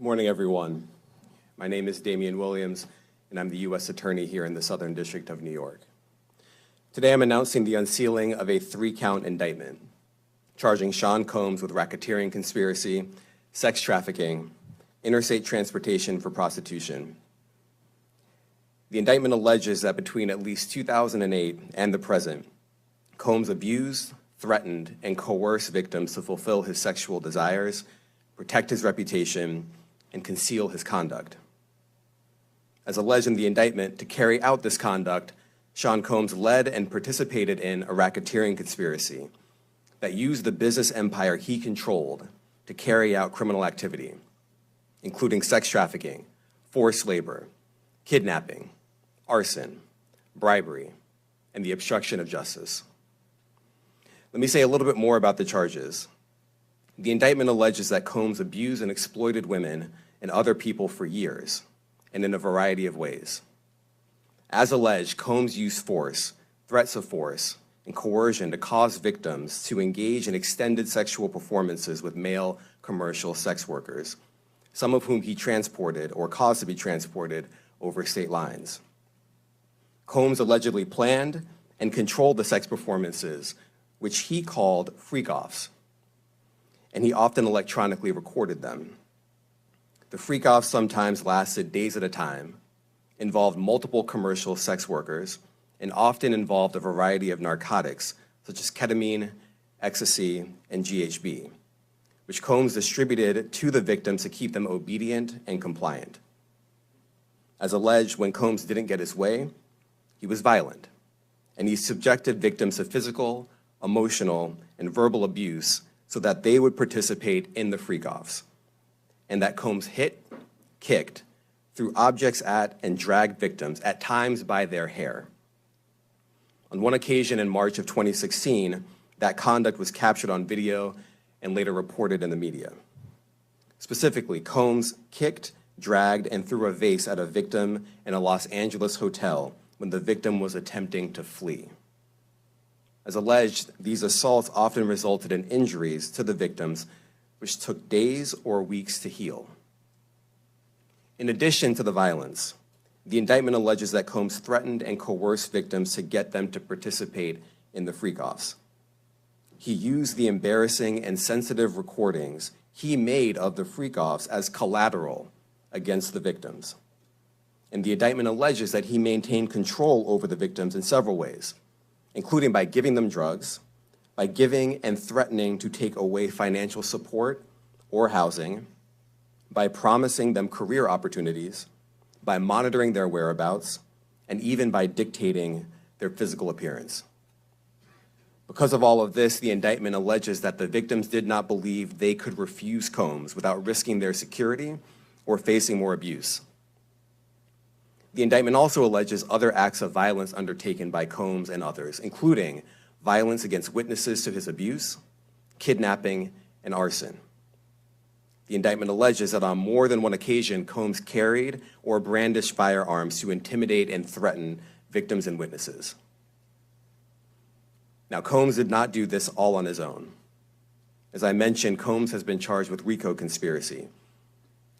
Good morning, everyone. My name is Damien Williams, and I'm the U.S. Attorney here in the Southern District of New York. Today, I'm announcing the unsealing of a 3-count indictment, charging Sean Combs with racketeering conspiracy, sex trafficking, interstate transportation for prostitution. The indictment alleges that between at least 2008 and the present, Combs abused, threatened, and coerced victims to fulfill his sexual desires, protect his reputation, and conceal his conduct. As alleged in the indictment, to carry out this conduct, Sean Combs led and participated in a racketeering conspiracy that used the business empire he controlled to carry out criminal activity, including sex trafficking, forced labor, kidnapping, arson, bribery, and the obstruction of justice. Let me say a little bit more about the charges. The indictment alleges that Combs abused and exploited women and other people for years, and in a variety of ways. As alleged, Combs used force, threats of force, and coercion to cause victims to engage in extended sexual performances with male commercial sex workers, some of whom he transported or caused to be transported over state lines. Combs allegedly planned and controlled the sex performances, which he called freak-offs, and he often electronically recorded them. The freak-offs sometimes lasted days at a time, involved multiple commercial sex workers, and often involved a variety of narcotics, such as ketamine, ecstasy, and GHB, which Combs distributed to the victims to keep them obedient and compliant. As alleged, when Combs didn't get his way, he was violent, and he subjected victims to physical, emotional, and verbal abuse so that they would participate in the freak-offs, and that Combs hit, kicked, threw objects at, and dragged victims, at times by their hair. On one occasion in March of 2016, that conduct was captured on video and later reported in the media. Specifically, Combs kicked, dragged, and threw a vase at a victim in a Los Angeles hotel when the victim was attempting to flee. As alleged, these assaults often resulted in injuries to the victims, which took days or weeks to heal. In addition to the violence, the indictment alleges that Combs threatened and coerced victims to get them to participate in the freak-offs. He used the embarrassing and sensitive recordings he made of the freak-offs as collateral against the victims. And the indictment alleges that he maintained control over the victims in several ways, including by giving them drugs, by giving and threatening to take away financial support or housing, by promising them career opportunities, by monitoring their whereabouts, and even by dictating their physical appearance. Because of all of this, the indictment alleges that the victims did not believe they could refuse Combs without risking their security or facing more abuse. The indictment also alleges other acts of violence undertaken by Combs and others, including violence against witnesses to his abuse, kidnapping, and arson. The indictment alleges that on more than one occasion, Combs carried or brandished firearms to intimidate and threaten victims and witnesses. Now, Combs did not do this all on his own. As I mentioned, Combs has been charged with RICO conspiracy.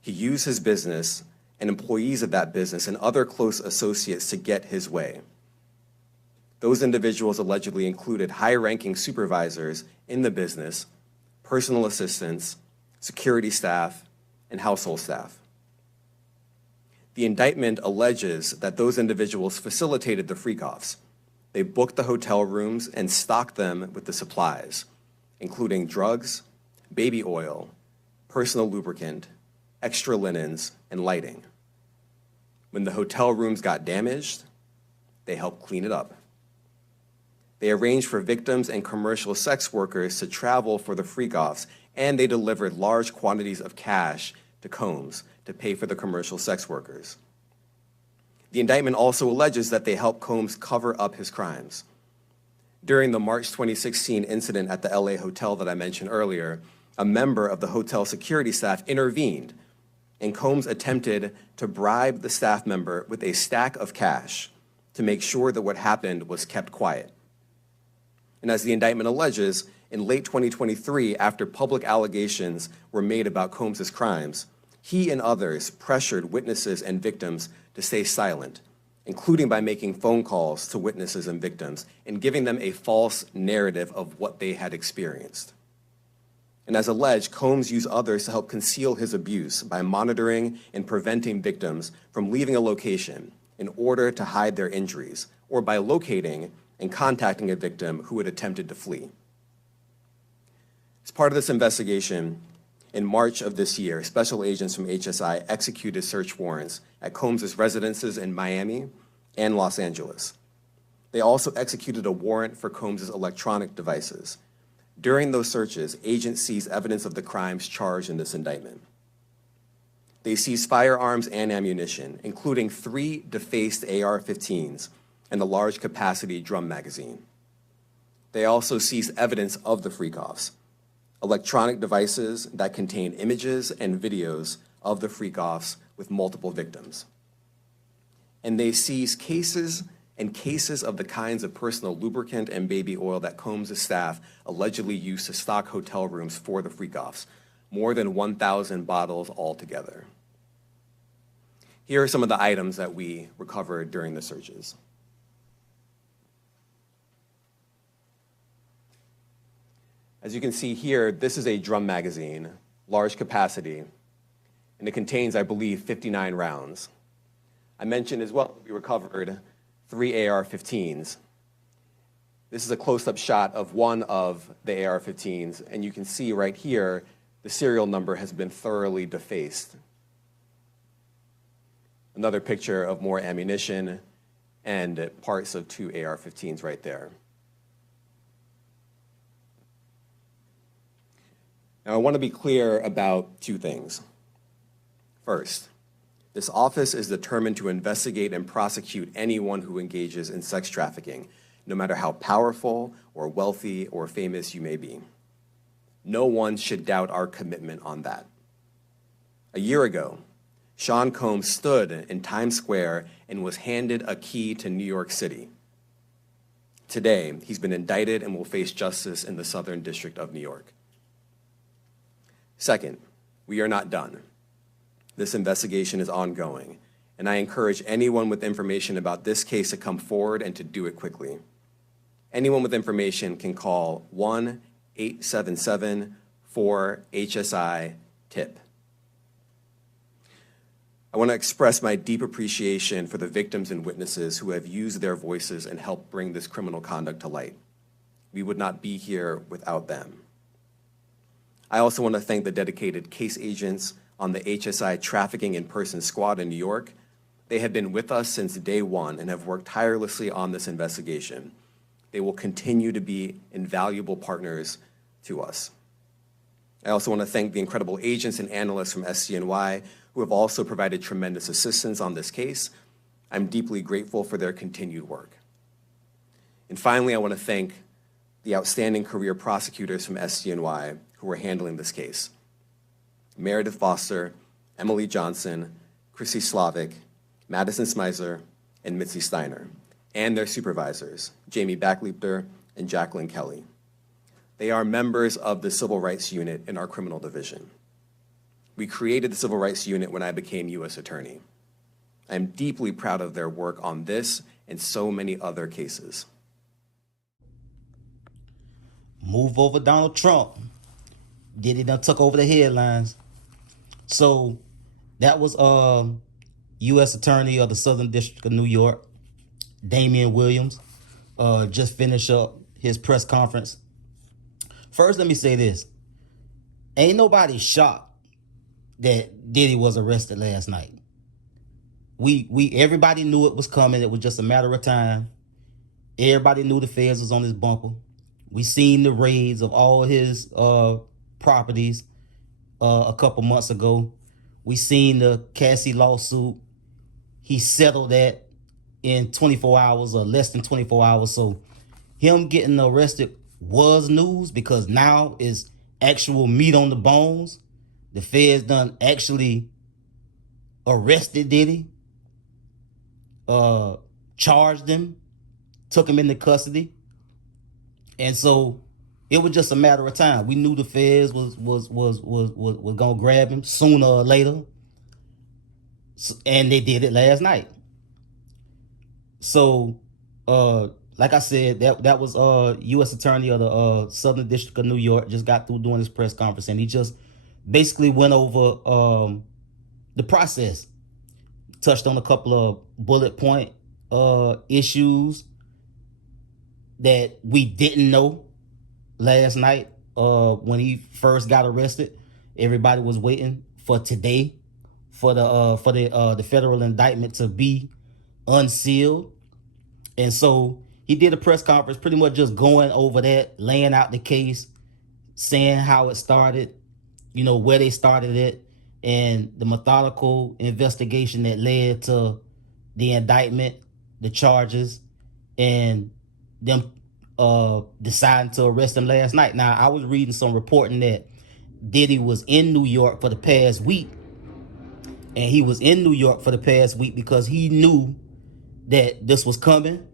He used his business and employees of that business and other close associates to get his way. Those individuals allegedly included high-ranking supervisors in the business, personal assistants, security staff, and household staff. The indictment alleges that those individuals facilitated the freak-offs. They booked the hotel rooms and stocked them with the supplies, including drugs, baby oil, personal lubricant, extra linens, and lighting. When the hotel rooms got damaged, they helped clean it up. They arranged for victims and commercial sex workers to travel for the freak-offs, and they delivered large quantities of cash to Combs to pay for the commercial sex workers. The indictment also alleges that they helped Combs cover up his crimes. During the March 2016 incident at the LA hotel that I mentioned earlier, a member of the hotel security staff intervened, and Combs attempted to bribe the staff member with a stack of cash to make sure that what happened was kept quiet. And as the indictment alleges, in late 2023, after public allegations were made about Combs' crimes, he and others pressured witnesses and victims to stay silent, including by making phone calls to witnesses and victims and giving them a false narrative of what they had experienced. And as alleged, Combs used others to help conceal his abuse by monitoring and preventing victims from leaving a location in order to hide their injuries, or by locating and contacting a victim who had attempted to flee. As part of this investigation, in March of this year, special agents from HSI executed search warrants at Combs' residences in Miami and Los Angeles. They also executed a warrant for Combs' electronic devices. During those searches, agents seized evidence of the crimes charged in this indictment. They seized firearms and ammunition, including 3 defaced AR-15s and a large capacity drum magazine. They also seized evidence of the freak-offs, electronic devices that contain images and videos of the freak-offs with multiple victims. And they seized cases and cases of the kinds of personal lubricant and baby oil that Combs' staff allegedly used to stock hotel rooms for the freak-offs, more than 1,000 bottles altogether. Here are some of the items that we recovered during the searches. As you can see here, this is a drum magazine, large capacity, and it contains, I believe, 59 rounds. I mentioned as well, we recovered 3 AR-15s. This is a close-up shot of one of the AR-15s, and you can see right here, the serial number has been thoroughly defaced. Another picture of more ammunition and parts of 2 AR-15s right there. Now, I want to be clear about 2 things. First, this office is determined to investigate and prosecute anyone who engages in sex trafficking, no matter how powerful or wealthy or famous you may be. No one should doubt our commitment on that. A year ago, Sean Combs stood in Times Square and was handed a key to New York City. Today, he's been indicted and will face justice in the Southern District of New York. Second, we are not done. This investigation is ongoing, and I encourage anyone with information about this case to come forward and to do it quickly. Anyone with information can call 1-877-4-HSI-TIP. I want to express my deep appreciation for the victims and witnesses who have used their voices and helped bring this criminal conduct to light. We would not be here without them. I also want to thank the dedicated case agents on the HSI Trafficking in Person Squad in New York. They have been with us since day one and have worked tirelessly on this investigation. They will continue to be invaluable partners to us. I also want to thank the incredible agents and analysts from SCNY who have also provided tremendous assistance on this case. I'm deeply grateful for their continued work. And finally, I want to thank the outstanding career prosecutors from SCNY who are handling this case. Meredith Foster, Emily Johnson, Chrissy Slavic, Madison Smizer, and Mitzi Steiner, and their supervisors, Jamie Backleeper and Jacqueline Kelly. They are members of the Civil Rights Unit in our criminal division. We created the Civil Rights Unit when I became U.S. Attorney. I am deeply proud of their work on this and so many other cases. Move over Donald Trump. Diddy done took over the headlines. So that was U.S. Attorney of the Southern District of New York, Damien Williams, just finished up his press conference. First, let me say this. Ain't nobody shocked that Diddy was arrested last night. Everybody knew it was coming. It was just a matter of time. Everybody knew the feds was on his bumper. We seen the raids of all his properties a couple months ago. We seen the Cassie lawsuit. He settled that in 24 hours or less than 24 hours. So him getting arrested was news because now is actual meat on the bones. The feds done actually arrested Diddy, charged him, took him into custody. And so it was just a matter of time. We knew the feds was gonna grab him sooner or later. And they did it last night. So, like I said, that was U.S. Attorney of the Southern District of New York just got through doing his press conference, and he just basically went over the process, touched on a couple of bullet point issues that we didn't know last night when he first got arrested. Everybody was waiting for today for the federal indictment to be unsealed. And so he did a press conference pretty much just going over that, laying out the case, saying how it started, where they started it, and the methodical investigation that led to the indictment, the charges, and them deciding to arrest him last night. Now, I was reading some reporting that Diddy was in New York for the past week, and he was in New York for the past week because he knew that this was coming.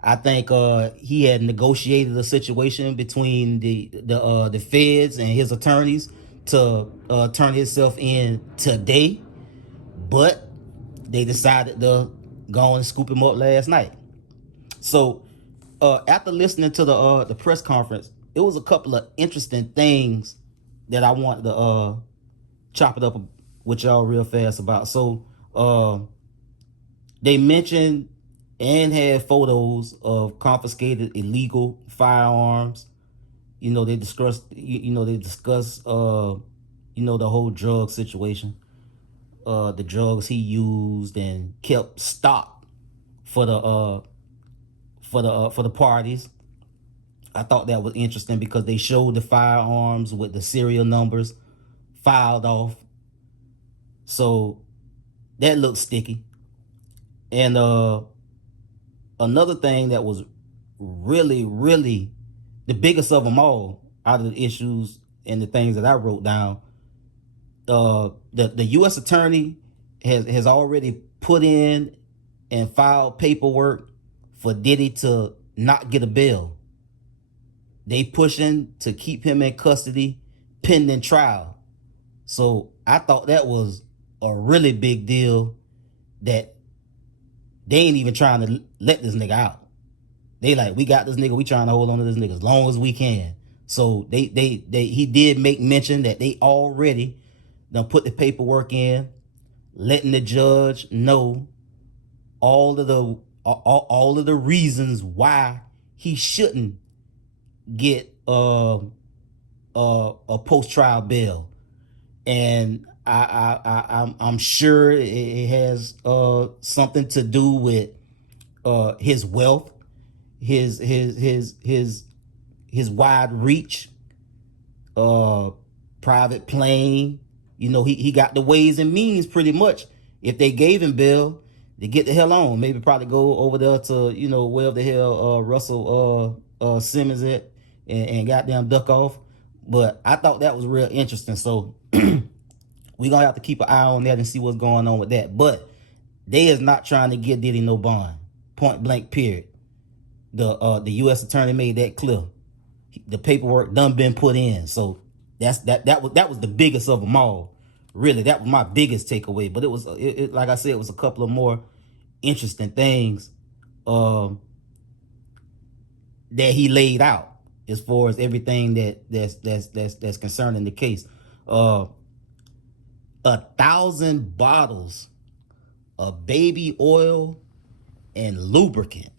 I think he had negotiated a situation between the feds and his attorneys to turn himself in today, but they decided to go and scoop him up last night. So after listening to the press conference, it was a couple of interesting things that I wanted to chop it up with y'all real fast about. So they mentioned and had photos of confiscated illegal firearms. They discussed the whole drug situation, the drugs he used and kept stocked for the parties. I thought that was interesting because they showed the firearms with the serial numbers filed off. So that looked sticky. And another thing that was really, really the biggest of them all out of the issues and the things that I wrote down, the U.S. Attorney has already put in and filed paperwork for Diddy to not get a bail. They pushing to keep him in custody pending trial. So I thought that was a really big deal that they ain't even trying to let this nigga out. They like, we got this nigga, we trying to hold on to this nigga as long as we can. So he did make mention that they already done put the paperwork in, letting the judge know all of the reasons why he shouldn't get a post-trial bail. And I'm sure it has something to do with his wealth, his wide reach, private plane. He got the ways and means pretty much. If they gave him bail, to get the hell on, maybe probably go over there to wherever the hell Russell Simmons at and goddamn duck off. But I thought that was real interesting. So we gonna have to keep an eye on that and see what's going on with that. But they is not trying to give Diddy no bond. Point blank, period. The U.S. Attorney made that clear. The paperwork done been put in. So that was the biggest of them all. Really, that was my biggest takeaway. But it was like I said, it was a couple of more interesting things that he laid out as far as everything that's concerning the case. 1,000 bottles of baby oil and lubricant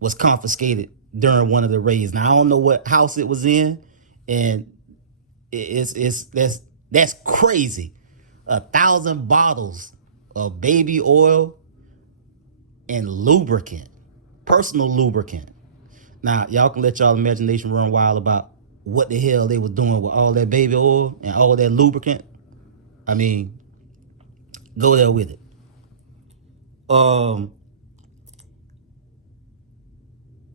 was confiscated during one of the raids. Now I don't know what house it was in, and that's crazy. 1,000 bottles of baby oil and lubricant, personal lubricant. Now y'all can let y'all imagination run wild about what the hell they was doing with all that baby oil and all that lubricant. I mean, go there with it.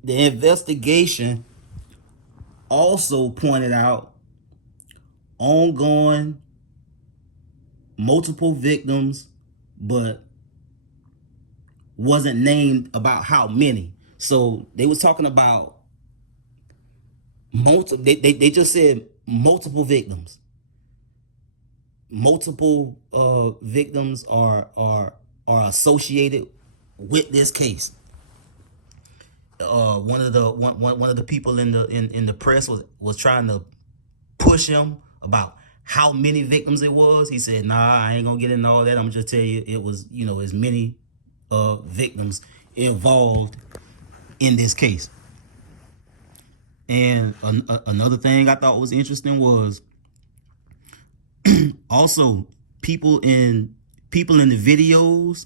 The investigation also pointed out ongoing multiple victims, but wasn't named about how many. So they was talking about multiple. They just said multiple victims. multiple victims are associated with this case. One of the people in the press was trying to push him about how many victims it was. He said, "Nah, I ain't gonna get into all that. I'm gonna just tell you it was, as many victims involved in this case." And another thing I thought was interesting was also people in the videos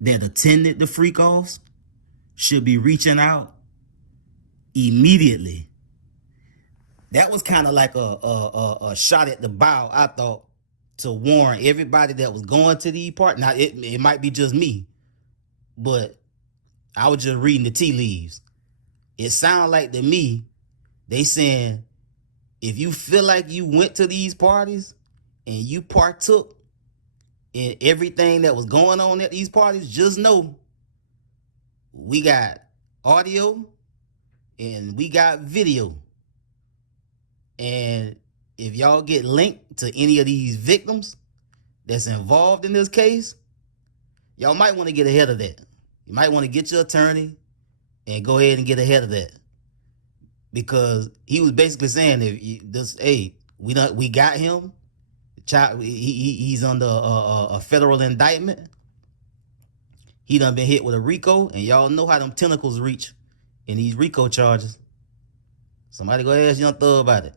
that attended the freak offs should be reaching out immediately. That was kind of like a shot at the bow, I thought, to warn everybody that was going to the party. Now it might be just me, but I was just reading the tea leaves. It sounded like to me they saying, if you feel like you went to these parties and you partook in everything that was going on at these parties, just know we got audio and we got video. And if y'all get linked to any of these victims that's involved in this case, y'all might want to get ahead of that. You might want to get your attorney and go ahead and get ahead of that. Because he was basically saying, we got him. He's under a federal indictment. He done been hit with a RICO, and y'all know how them tentacles reach in these RICO charges. Somebody go ask Young Thug about it.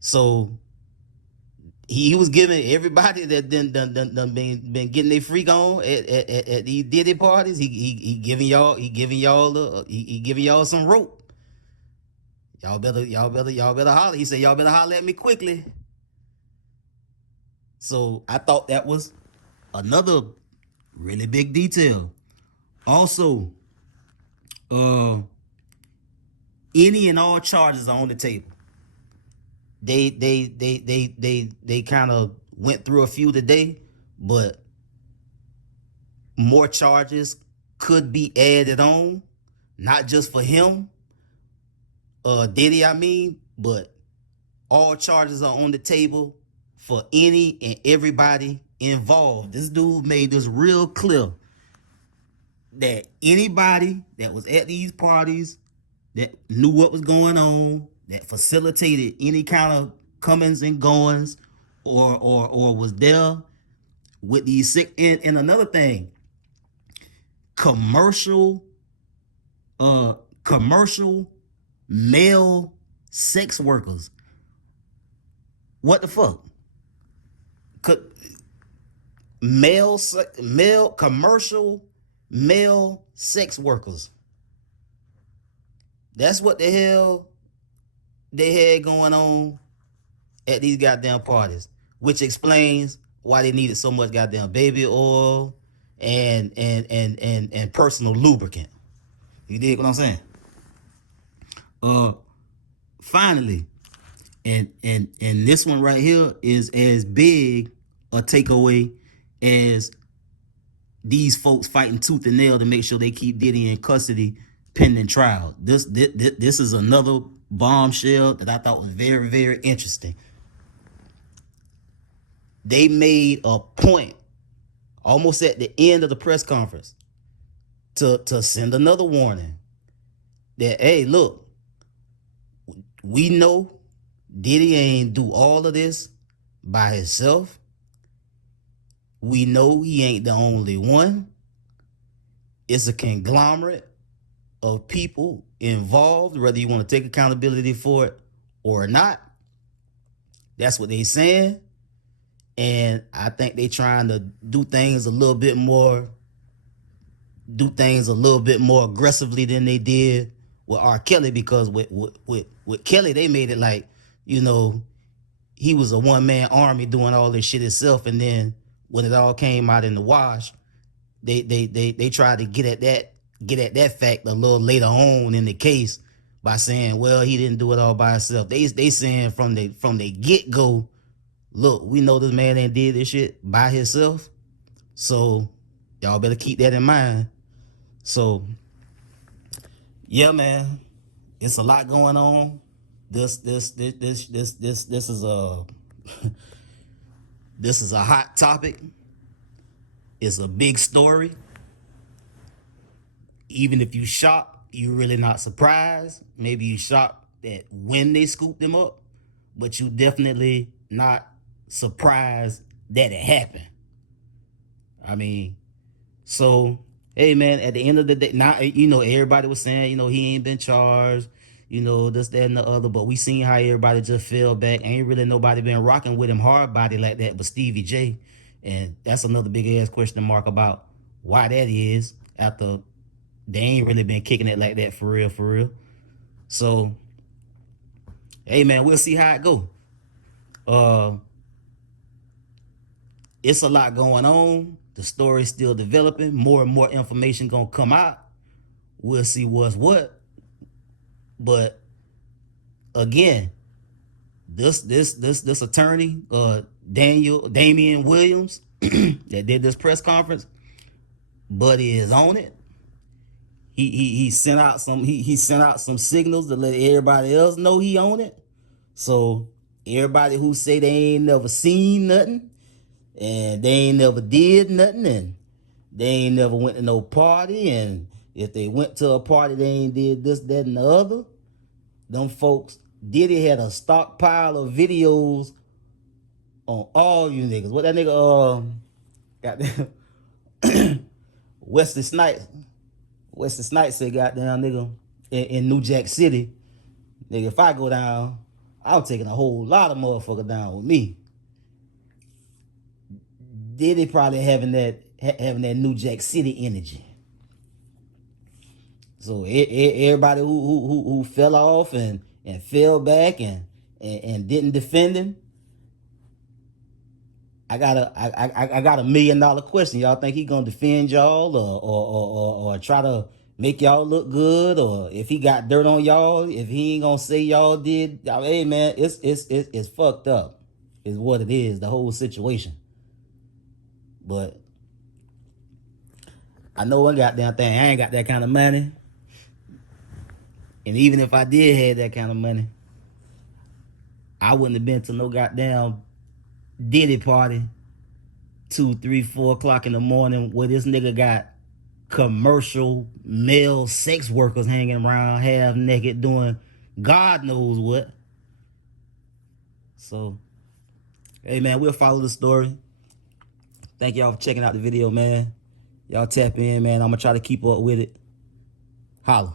So he was giving everybody that done been getting their freak on at these Diddy parties. He giving y'all some rope. Y'all better holler. He said y'all better holler at me quickly. So I thought that was another really big detail. Also, any and all charges are on the table. They kind of went through a few today, but more charges could be added on, not just for him, Diddy, but all charges are on the table for any and everybody involved. This dude made this real clear that anybody that was at these parties that knew what was going on, that facilitated any kind of comings and goings, or was there with these sick. And another thing, commercial male sex workers. What the fuck? Commercial male sex workers. That's what the hell they had going on at these goddamn parties, which explains why they needed so much goddamn baby oil and personal lubricant. You dig what I'm saying? Finally, and this one right here is as big a takeaway as these folks fighting tooth and nail to make sure they keep Diddy in custody pending trial. This is another bombshell that I thought was very, very interesting. They made a point almost at the end of the press conference to send another warning that, hey, look, we know Diddy ain't do all of this by himself. We know he ain't the only one. It's a conglomerate of people involved, whether you want to take accountability for it or not. That's what they saying. And I think they trying to do things a little bit more aggressively than they did with R. Kelly, because with Kelly, they made it like, he was a one-man army doing all this shit himself, and then when it all came out in the wash, they tried to get at that fact a little later on in the case by saying, well, he didn't do it all by himself. They saying from the get-go, look, we know this man ain't did this shit by himself, so y'all better keep that in mind. So yeah, man, it's a lot going on. This is This is a hot topic. It's a big story. Even if you shocked, you're really not surprised. Maybe you shocked that when they scooped him up, but you definitely not surprised that it happened. I mean, so, hey man, at the end of the day, now, everybody was saying, he ain't been charged, this, that, and the other, but we seen how everybody just fell back. Ain't really nobody been rocking with him hard body like that but Stevie J. And that's another big ass question mark about why that is, after they ain't really been kicking it like that for real. So, hey man, we'll see how it go. It's a lot going on. The story's still developing. More and more information gonna come out. We'll see what's what. But again, this attorney, Damien Williams, that did this press conference, Buddy is on it. He sent out some signals to let everybody else know he on it. So everybody who say they ain't never seen nothing, and they ain't never did nothing, and they ain't never went to no party, and if they went to a party, they ain't did this, that, and the other. Them folks, Diddy had a stockpile of videos on all you niggas. What that nigga, goddamn, Wesley Snipes said, goddamn nigga, in New Jack City, nigga, if I go down, I'm taking a whole lot of motherfuckers down with me. Diddy probably having that New Jack City energy. So everybody who fell off and fell back and didn't defend him, I got a $1 million question. Y'all think he gonna defend y'all or try to make y'all look good, or if he got dirt on y'all, if he ain't gonna say y'all did? Hey man, it's fucked up, is what it is, the whole situation. But I know one goddamn thing, I ain't got that kind of money. And even if I did have that kind of money, I wouldn't have been to no goddamn Diddy party 2, 3, 4 o'clock in the morning where this nigga got commercial male sex workers hanging around half naked doing God knows what. So, hey man, we'll follow the story. Thank y'all for checking out the video, man. Y'all tap in, man. I'm gonna try to keep up with it. Holla.